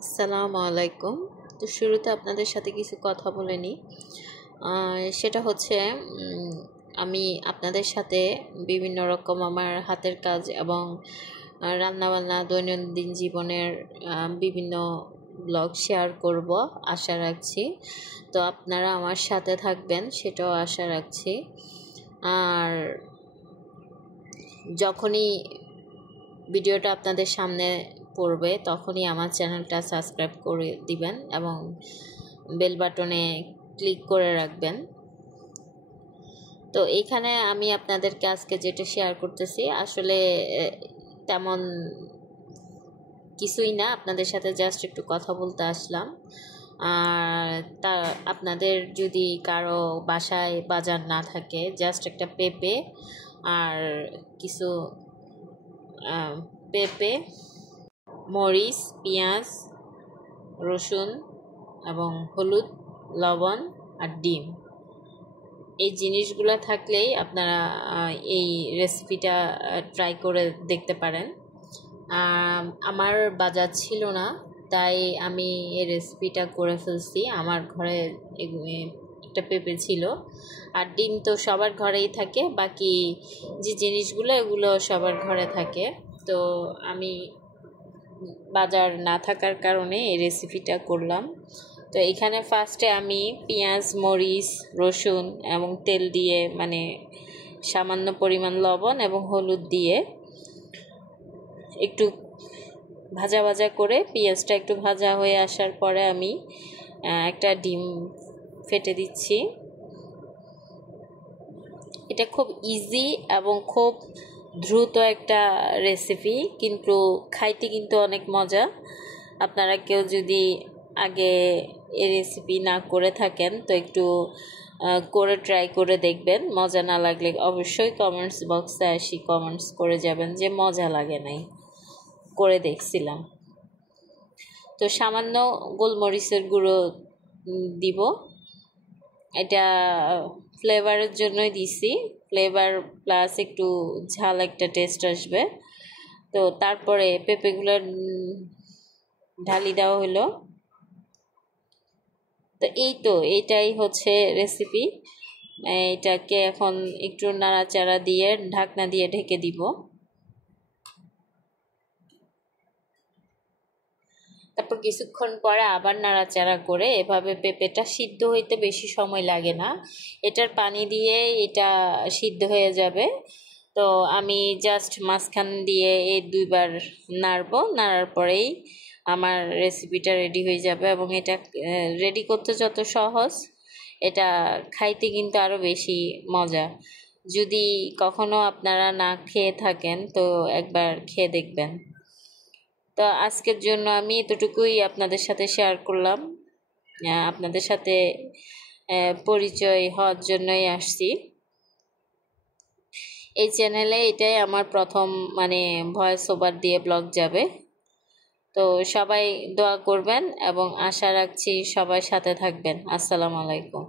আসসালামু আলাইকুম। তো শুরুতে আপনাদের সাথে কিছু কথা বলে নিই। সেটা হচ্ছে আমি আপনাদের সাথে বিভিন্ন রকম আমার হাতের কাজ এবং রান্নাবান্না দৈনন্দিন জীবনের বিভিন্ন ব্লগ শেয়ার করব আশা রাখছি। তো আপনারা আমার সাথে থাকবেন সেটাও আশা রাখছি। আর যখনই ভিডিওটা আপনাদের সামনে পড়বে তখনই আমার চ্যানেলটা সাবস্ক্রাইব করে দিবেন এবং বেল বাটনে ক্লিক করে রাখবেন। তো এইখানে আমি আপনাদেরকে আজকে যেটা শেয়ার করতেছি আসলে তেমন কিছুই না, আপনাদের সাথে জাস্ট একটু কথা বলতে আসলাম। আর তা আপনাদের যদি কারো বাসায় বাজার না থাকে, জাস্ট একটা পেঁপে আর কিছু পেঁপে, মরিচ, পেঁয়াজ, রসুন এবং হলুদ, লবণ আর ডিম, এই জিনিসগুলো থাকলেই আপনারা এই রেসিপিটা ট্রাই করে দেখতে পারেন। আমার বাজার ছিল না, তাই আমি এই রেসিপিটা করে ফেলছি। আমার ঘরে একটা পেঁপে ছিল আর ডিম তো সবার ঘরেই থাকে, বাকি যে জিনিসগুলো এগুলো সবার ঘরে থাকে। তো আমি বাজার না থাকার কারণে এই রেসিপিটা করলাম। তো এখানে ফার্স্টে আমি পেঁয়াজ, মরিচ, রসুন এবং তেল দিয়ে, মানে সামান্য পরিমাণ লবণ এবং হলুদ দিয়ে একটু ভাজা ভাজা করে, পেঁয়াজটা একটু ভাজা হয়ে আসার পরে আমি একটা ডিম ফেটে দিচ্ছি। এটা খুব ইজি এবং খুব দ্রুত একটা রেসিপি, কিন্তু খাইতে কিন্তু অনেক মজা। আপনারা কেউ যদি আগে এই রেসিপি না করে থাকেন তো একটু করে ট্রাই করে দেখবেন। মজা না লাগলে অবশ্যই কমেন্টস বক্সে আসি কমেন্টস করে যাবেন যে মজা লাগে নাই, করে দেখছিলাম। তো সামান্য গোলমরিচের গুঁড়ো দিব, এটা ফ্লেভারের জন্যই দিছি, ফ্লেভার প্লাস একটু ঝাল একটা টেস্ট আসবে। তো তারপরে পেঁপেগুলো ঢালি দেওয়া হলো। তো এইটাই হচ্ছে রেসিপি। এটাকে এখন একটু নাড়াচাড়া দিয়ে ঢাকনা দিয়ে ঢেকে দিব। তারপর কিছুক্ষণ পরে আবার নাড়াচাড়া করে, এভাবে পেঁপেটা সিদ্ধ হইতে বেশি সময় লাগে না, এটার পানি দিয়ে এটা সিদ্ধ হয়ে যাবে। তো আমি জাস্ট মাঝখান দিয়ে এই দুইবার নাড়ার পরেই আমার রেসিপিটা রেডি হয়ে যাবে। এবং এটা রেডি করতে যত সহজ, এটা খাইতে কিন্তু আরও বেশি মজা। যদি কখনো আপনারা না খেয়ে থাকেন তো একবার খেয়ে দেখবেন। তো আজকের জন্য আমি এতটুকুই আপনাদের সাথে শেয়ার করলাম। আপনাদের সাথে পরিচয় হওয়ার জন্যই আসছি। এই চ্যানেলে এটাই আমার প্রথম, মানে ভয়েস ওভার দিয়ে ব্লগ যাবে। তো সবাই দোয়া করবেন এবং আশা রাখছি সবাই সাথে থাকবেন। আসসালামু আলাইকুম।